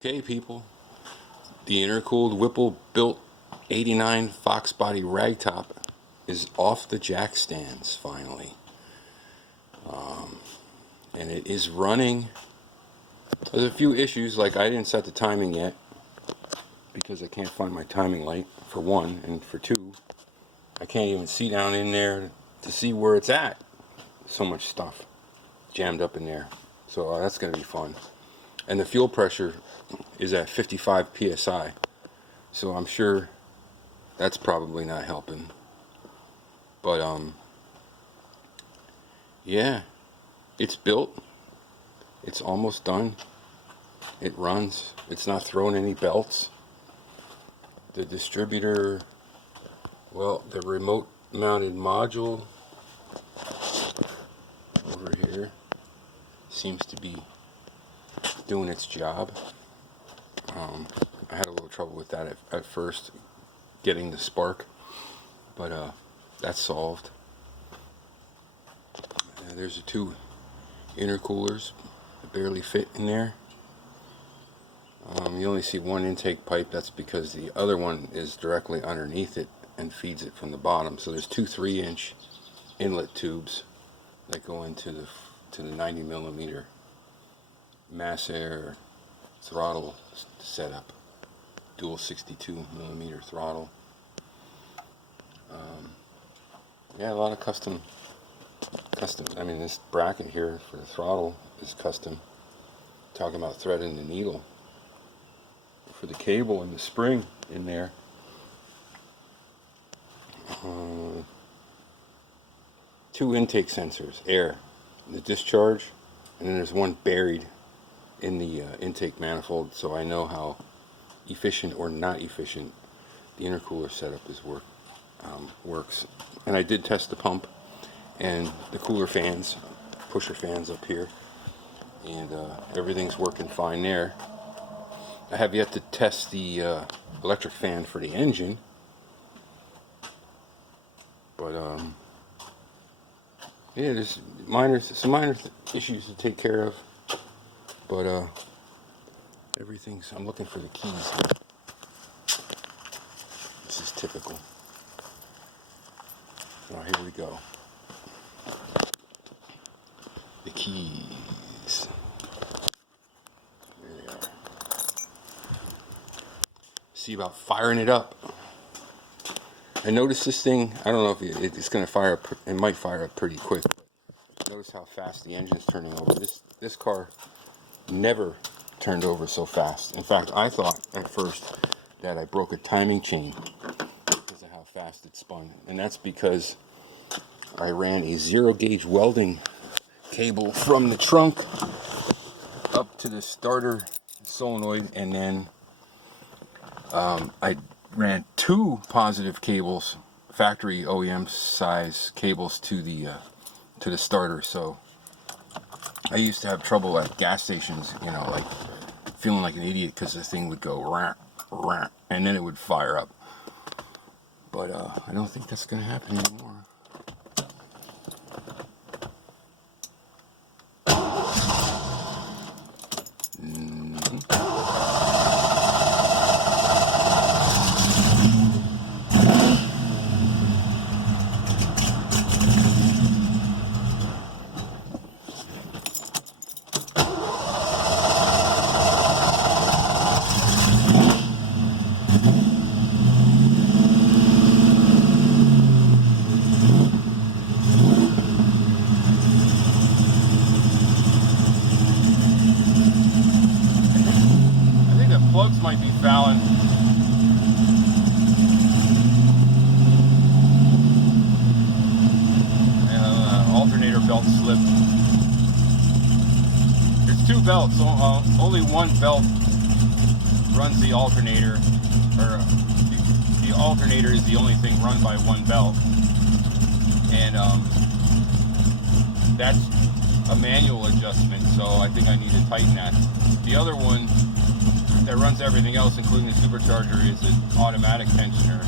Okay, people, the intercooled Whipple built 89 Fox body ragtop is off the jack stands finally, and it is running. There's a few issues, like I didn't set the timing yet because I can't find my timing light, for one, and for two, I can't even see down in there to see where it's at. So much stuff jammed up in there, so that's going to be fun. And the fuel pressure is at 55 psi, so I'm sure that's probably not helping. But yeah, it's built, it's almost done, it runs, it's not throwing any belts. The distributor, well, the remote mounted module over here seems to be doing its job. I had a little trouble with that at first, getting the spark, but that's solved. There's the two intercoolers that barely fit in there. You only see one intake pipe. That's because the other one is directly underneath it and feeds it from the bottom. So there's two 3-inch inlet tubes that go into the 90 millimeter mass air throttle setup, dual 62 millimeter throttle. Yeah, a lot of custom. I mean, this bracket here for the throttle is custom. Talking about threading the needle for the cable and the spring in there. Two intake sensors, air, the discharge, and then there's one buried in the intake manifold, so I know how efficient or not efficient the intercooler setup works. And I did test the pump and the cooler fans, pusher fans up here, and everything's working fine there. I have yet to test the electric fan for the engine, but yeah, there's some minor issues to take care of, but everything's. I'm looking for the keys. This is typical. Oh, here we go. The keys. There they are. See about firing it up. I noticed this thing. I don't know if it's going to fire up. It might fire up pretty quick. But notice how fast the engine's turning over. This car never turned over so fast. In fact, I thought at first that I broke a timing chain because of how fast it spun, and that's because I ran a 0 gauge welding cable from the trunk up to the starter solenoid, and then I ran two positive cables, factory OEM size cables, to the starter. So I used to have trouble at gas stations, you know, like feeling like an idiot because the thing would go rah, rah, and then it would fire up. But I don't think that's going to happen anymore. Plugs might be fouling. Alternator belt slipped. There's two belts, so only one belt runs the alternator, or the alternator is the only thing run by one belt, and that's a manual adjustment, so I think I need to tighten that. The other one that runs everything else, including the supercharger, is an automatic tensioner.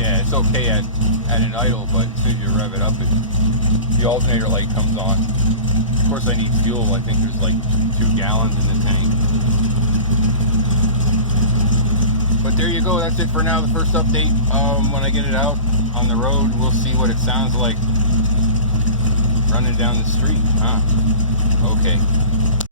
Yeah, it's okay at an idle, but as soon as you rev it up, the alternator light comes on. Of course, I need fuel. I think there's like 2 gallons in the tank. But there you go. That's it for now. The first update. When I get it out on the road, we'll see what it sounds like running down the street. Okay.